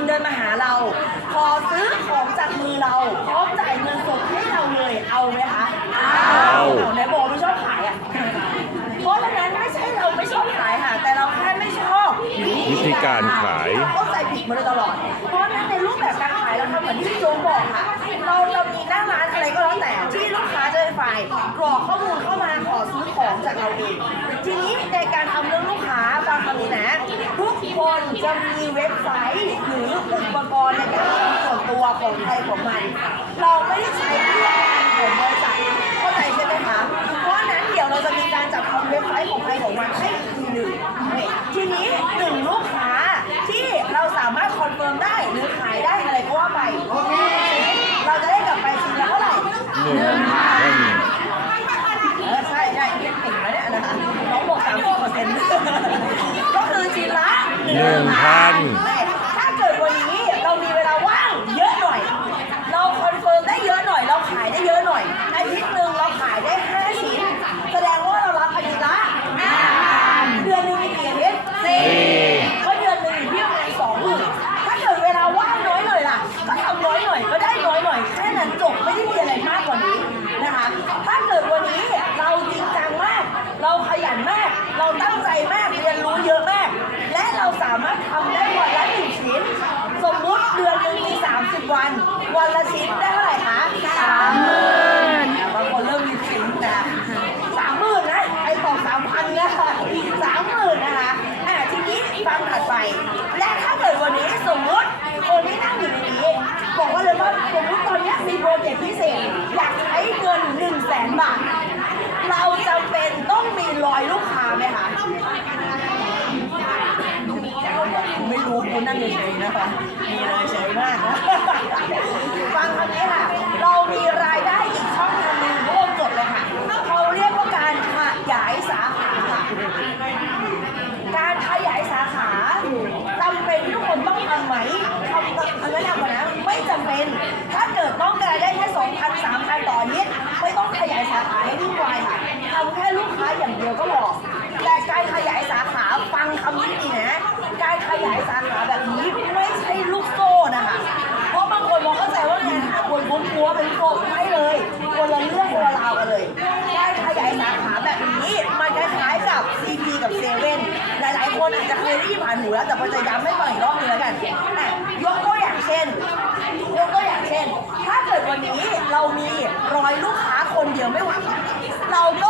นเดินมาหาเราขอซื้อของจากมือเราพร้อมจ่ายเงินสดให้เราเลยเอาไหมคะเอาไหนบอกไม่ชอบขายอะเพราะฉะนั้นไม่ใช่เราไม่ชอบขายค่ะ แต่เราแค่ไม่ชอบวิธีการขายเข้าใจผิดมาโดยตลอด เพราะฉะนั้นในรูปแบบการขายเราทำเหมือนที่พี่โจงบอกค่ะเราเรามีหน้าร้าน อะไรก็แล้วแต่ที่ลูกค้าจะเป็นฝ่ายกรอกข้อมูลเข้ามาขอซื้อของจากเราเองทีนี้ในการทำเรื่องลูกค้าฟังคำนี้นะ ทุกคนจะมีเว็บไซต์หรืออุปกรณ์ในการทำส่วนตัวของใครของมัน เราไม่ได้ใช้เพื่องานของบริษัทเข้าใจใช่ไหมคะเพราะฉะนั้นเดี๋ยวเราจะมีการจัดทำเว็บไซต์ของใครของมันให้ทีหนึ่งทีนี้หนึ่งลูกค้าที่เราสามารถคอนเฟิร์มได้หรือขายได้อะไรก็ว่าไปเร นึ่งพันเออใช่ใช่เก่งนะเนี่ยนะคะน้องบอกสามสิบเปอร์เซ็นต์ก็คือจินละหนึ่งพัน ถ้าเกิดวันนี้เรามีเวลาว่างเยอะหน่อย เราคอนเฟิร์มได้เยอะหน่อย เราขายได้เยอะหน่อยอาทิตย์หนึ่งเราขายได้ห้าชิ้น แสดงว่าเรารับอาทิตย์ละห้าเดือนหนึ่งมีกี่อาทิตย์สี่ก็เดือนหนึ่งอยู่ที่ประมาณสองหมื่นถ้าเกิดเวลาว่างน้อยหน่อยล่ะ ก็ทำน้อยหน่อยก็ได้น้อยหน่อยแค่นั้นจบไม่ได้มีอะไรมากกว่านี้นะคะ ถ้าเกิดวันนี้เราจริงจังมาก เราขยันมาก เราตั้งใจมากเรียนรู้เยอะมาก และเราสามารถทำได้วันละหนึ่งชิ้น สมมุติเดือนหนึ่งมี 30 วัน วันละชิ้นได้เท่าไหร่คะสามหมื่นบางคนเริ่มมีชิ้นนะสามหมื่นนะไอ้บอกสามพันนะสามหมื่นนะคะอะทีนี้ฟังถัดไป และถ้าเกิดวันนี้สมมุติคนที่นั่งอยู่ในนี้ บอกว่าเลยว่าสมมติตอนเนี้ยมีโปรเจกต์พิเศษ อยากใช้เงิน1นึ่งแสนบาท เราจำเป็นต้องมีรอยลูกค้าไหมคะ ไม่รู้คุณ นั่งเฉยๆนะคะ มีเลยเฉยมากนะฟังคำนี้ค่ะ เรามีรายได้อีกช่องทางหนึ่งร่วมจดเลยค่ะเขาเรียกว่าการขยายสาขาค่ะ การขยายสาขาจำเป็นทุกคนต้องทำไหมทำทำแนะนำก่อนนะไม่จำเป็น ถ้าเกิดต้องการได้แค่2,000 3,000ต่ออาทิตย์ไม่ต้องขยายสาขาให้วุ่นวายค่ะทำแค่ลูกค้าอย่างเดียวก็พอแต่การขยายสาขาฟังคำนี้ดีนะ การขยายสา แล้วแต่พอจะย้ำให้ฟังอีกรอบนึงแล้วกันอะยกตัวอย่างเช่น ยกตัวอย่างเช่น ถ้าเกิดวันนี้เรามีร้อยลูกค้าคนเดียวไม่ไหวเราก็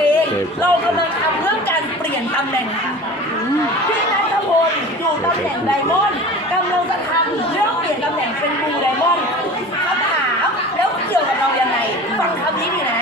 เอง เรากำลังทำเรื่องการเปลี่ยนตำแหน่งค่ะพี่นัทพลอยู่ตำแหน่งไดมอนด์กำลังจะทำเรื่องเปลี่ยนตำแหน่งเป็นบูไดมอนด์เขาถามแล้วเกี่ยวกับเรายังไง ฟังคำนี้ดีนะ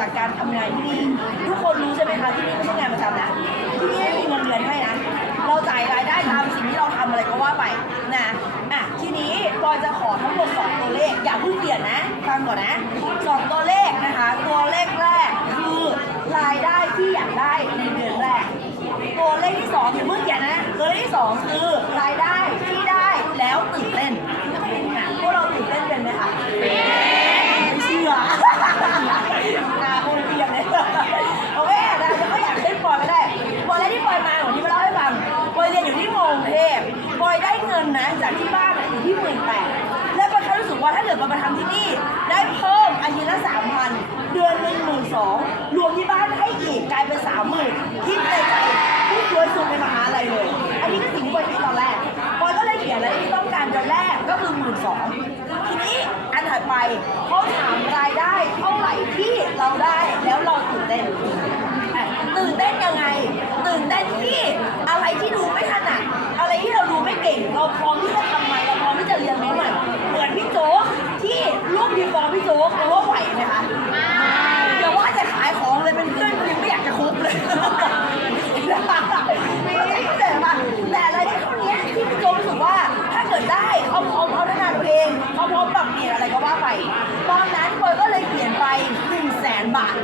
จากการทำงานที่นี่ทุกคนรู้ใช่ไหมคะที่นี่ไม่ใช่งานประจำนะที่นี่ไม่มีเงินเดือนให้นะเราจ่ายรายได้ตามสิ่งที่เราทำอะไรก็ว่าไปนะอะทีนี้ปอยจะขอทั้งหมดสองตัวเลขอย่าเพิ่งเปลี่ยนนะฟังก่อนนะสองตัวเลขนะคะ ตัวเลขแรกคือรายได้ที่อยากได้ในเดือนแรก ตัวเลขที่สองอย่าเพิ่งเปลี่ยนนะตัวเลขที่สองคือรายได้ที่ได้แล้วตื่นเต้น นนะจากที่บ้านอะอยู่ที่หมื่นแปดแล้วปอยแค่รู้สึกว่าถ้าเกิดมามาทำที่นี่ ได้เพิ่มอาทิตย์ละสามพันเดือนหนึ่งหมื่นสองรวมที่บ้านให้อีกกลายเป็นสามหมื่นคิดในใจผู้รวยสุดในมหาลัยเลย อันนี้คือสิ่งที่ปอยคิดตอนแรกปอยก็เลยเขียนเลยที่ต้องการเดือนแรกก็คือหมื่นสองทีนี้อันถัดไปเขาถามรายได้เท่าไหร่ที่เราได้แล้วเราตื่นเต้นตื่นเต้นยังไง ตื่นเต้นที่อะไรที่ดูไก่ง เราพร้อมที่จะทำมันเราพร้อมที่จะเรียนรู้มันเหมือนพี่โจ๊กที่ลูกดีฟอร์พี่โจ๊กเราว่าไหวไหมคะอย่าว่าจะขายของเลยเป็นเพื่อนยังไม่อยากจะคบเลยแต่ว่าแต่อะไรที่เขาเนี้ยที่พี่โจ๊กรู้สึกว่าถ้าเกิดได้เขาพร้อมเขาพัฒนาตัวเองเขาพร้อมปรับเปลี่ยนอะไรก็ว่าไป ตอนนั้นเฟิร์นก็เลยเขียนไปหนึ่งแสนบาท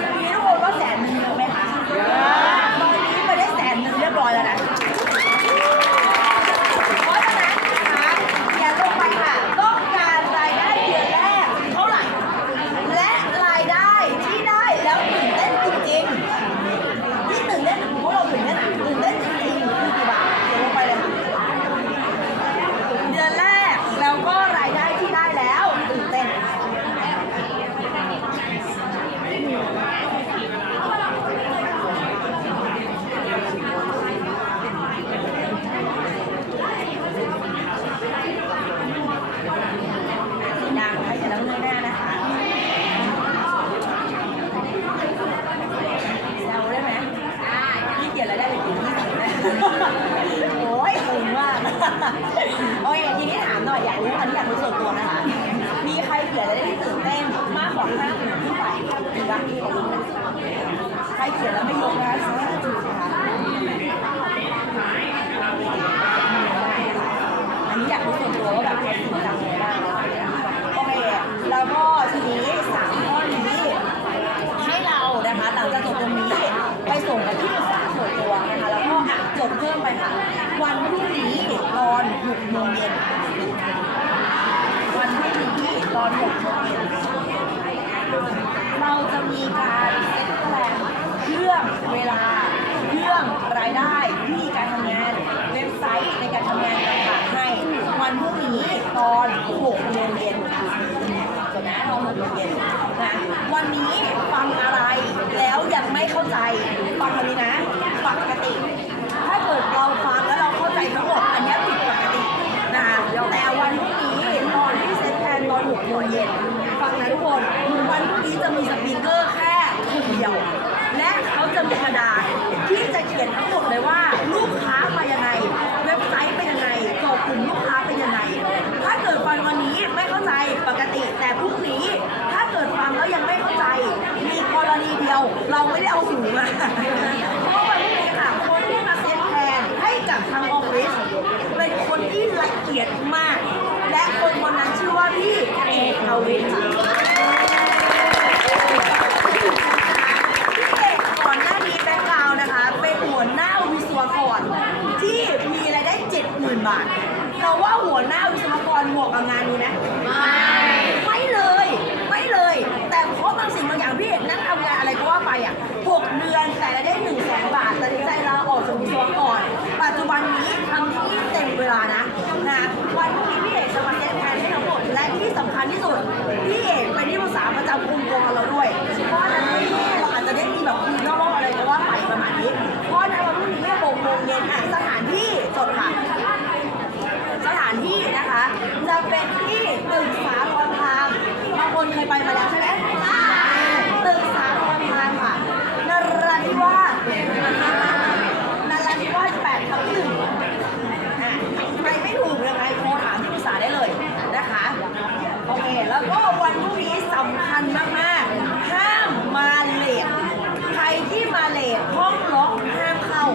ทีนี้ทุกคนว่าแสนหนึ่งเยอะไหมคะเยอะตอนนี้ไปได้แสนหนึ่งเรียบร้อยแล้วนะ เพราะฉะนั้นนะคะอย่าลงไปค่ะ ต้องการรายได้เดือนแรกเท่าไหร่ และรายได้ที่ได้แล้วตื่นเต้นจริงๆ ที่ตื่นเต้นพวกเราตื่นเต้นอะตื่นเต้นจริงๆคือกี่บาทเดี๋ยวลงไปเลยค่ะ เดือนแรกแล้วก็รายได้ที่ได้แล้วตื่นเต้น สีดำให้จะแล้วเนื้อหน้านะคะเราได้ไหมได้พี่เกียรอะไรได้เป็นกี่ที่ไหนนะโอ้ยตึงมากโอเคทีนี้ถามหน่อยอยากรู้อันนี้อยากรู้ส่วนตัวนะคะ มีใครเขียนอะไรได้ที่ตื่นเต้นมากกว่าห้าหมื่นขึ้นไปหรือว่าที่เขารู้ใค รเขียนแล้วไม่ยกนะคะสาธุค่ะอันนี้อยากรู้ส่วนตัวว่าแบบใครจริงจังเลยบ้างโอเคแล้วก็ทีนี้สามข้อนี้ให้เรานะคะหลังจากจบตรงนี้ไปส่งกับที่ปรึกษาส่วนตัวนะคะแล้วก็อะจดเพิ่มไปค่ะ วันพรุ่งนี้ตอนหกโมงเย็นวันพรุ่งนี้ตอนหกโมงเย็นเราจะมีการเรื่องเวลา เรื่องรายได้วิธีการทำงาน เว็บไซต์ในการทำงานต่างๆให้ วันพรุ่งนี้ตอน6โมงเย็นค่ะจบนะตอน6โมงเย็นนี้ฟังอะไรแล้วยังไม่เข้าใจ ฟังวันนี้นะปกติ ถ้าเกิดเราฟังแล้วเราเข้าใจทั้งหมดอันนี้ผิดปกตินะคะแต่วันพรุ่งนี้ตอนที่เซ็ตแพลนตอน6โมงเย็นฟังนะทุกคนวันพรุ่งนี้จะมีสปีกเกอร์แค่คนเดียว และเขาจะมีกระดาษที่จะเขียนทั้งหมดเลยว่า ลูกค้ามายังไง เว็บไซต์เป็นยังไงโจทย์กลุ่มลูกค้าเป็นยังไง ถ้าเกิดฟังวันนี้ไม่เข้าใจปกติ แต่พรุ่งนี้ ถ้าเกิดฟังแล้วยังไม่เข้าใจ มีกรณีเดียว เราไม่ เอาหูมาเพราะวันนี้ค่ะคนที่มาเซ็นแทนให้กับทางออฟฟิศเป็นคนที่ละเอียดมาก และคนคนนั้นชื่อว่าพี่เอกเอาวิทย์พี่เอกก่อนหน้านี้แบ็คกราวนะคะ เป็นหัวหน้าวิศวกรที่มีรายได้เจ็ดหมื่นบาทเราว่าหัวหน้าวิศวกรหมาะกับงานนี้ไห ที่สำคัญที่สุด พี่เอกเป็นที่ปรึกษาประจำองค์กรเราด้วย เพราะฉะนั้นไม่แน่เราอาจจะได้มีแบบคุยนอกรอบอะไรก็ว่าไปประมาณนี้ เพราะในวันพรุ่งนี้หกโมงเย็นอะสถานที่จดค่ะ สถานที่นะคะ จะเป็นที่ตึกสาธรพามบางคนเคยไปมาแล้วใช่ไหมตึกสาธรพามค่ะนราธิวาสนราธิวาสแปดทับหนึ่งอะใครไม่ถูกยังไงโทรถามที่ปรึกษาได้เลยนะคะ โอเค แล้วก็วันพรุ่งนี้สำคัญมากๆ ห้ามมาเลทใครที่มาเลทห้องล็อกห้ามเข้า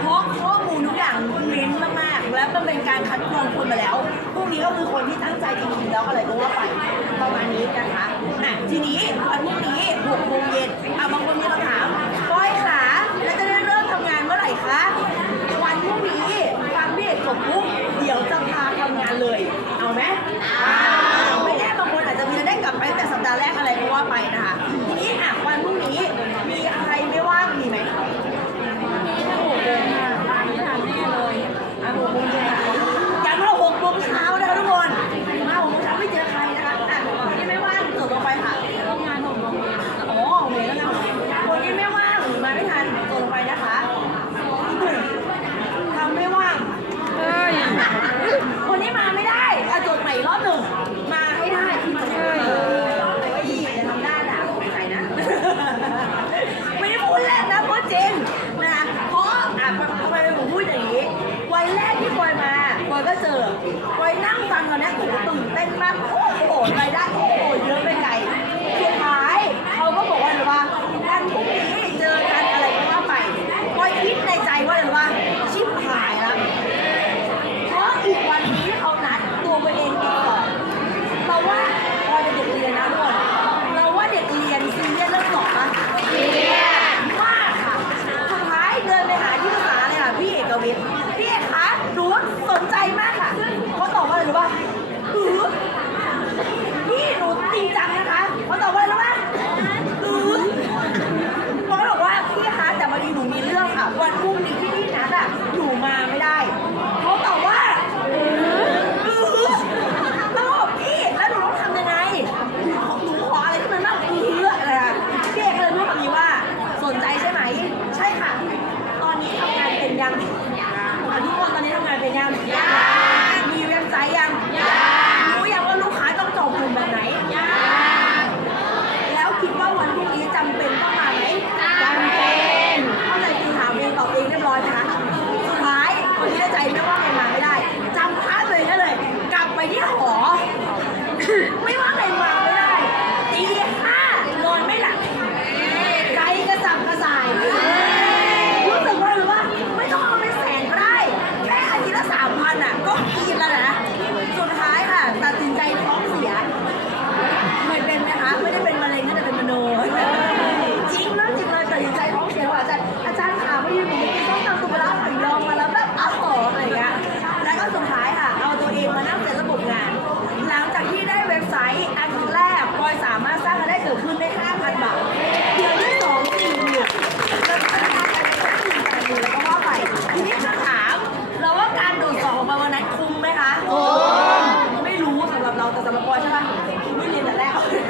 เพราะข้อมูลทุกอย่างเน้นมากๆ และมันเป็นการคัดกรองคนมาแล้ว พวกนี้ก็ คือคนที่ตั้งใจจริงๆแล้วอะไรก็ว่าไปประมาณนี้นะคะอะทีนี้อันนี้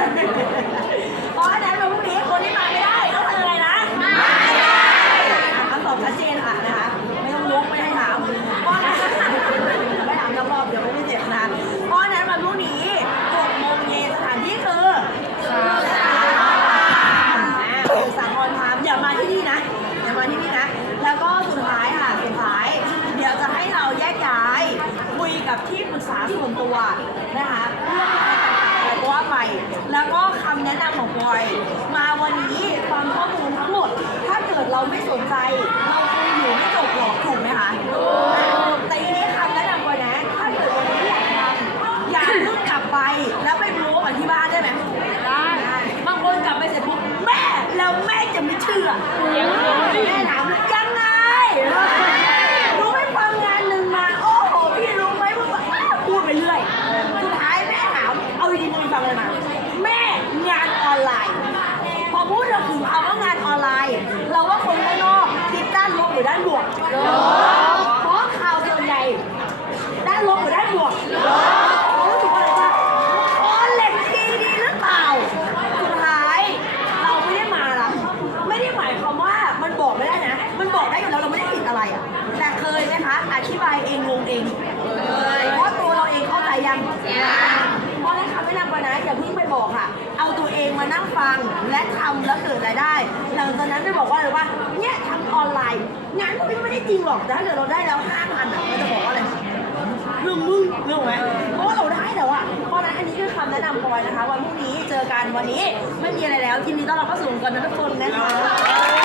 Thank you. ไม่จริงหรอกถ้าเกิดเราได้แล้วห้าพันเราจะบอกว่าอะไรเรื่องมึงเรื่องไหมเพราะว่าเราได้แล้วอะเพราะนั้นอันนี้คือคำแนะนำพลอยนะคะ วันพรุ่งนี้เจอกันวันนี้ไม่มีอะไรแล้วทีนี้ต้องเราบเข้าสู่งกันักทุกคนนะคะ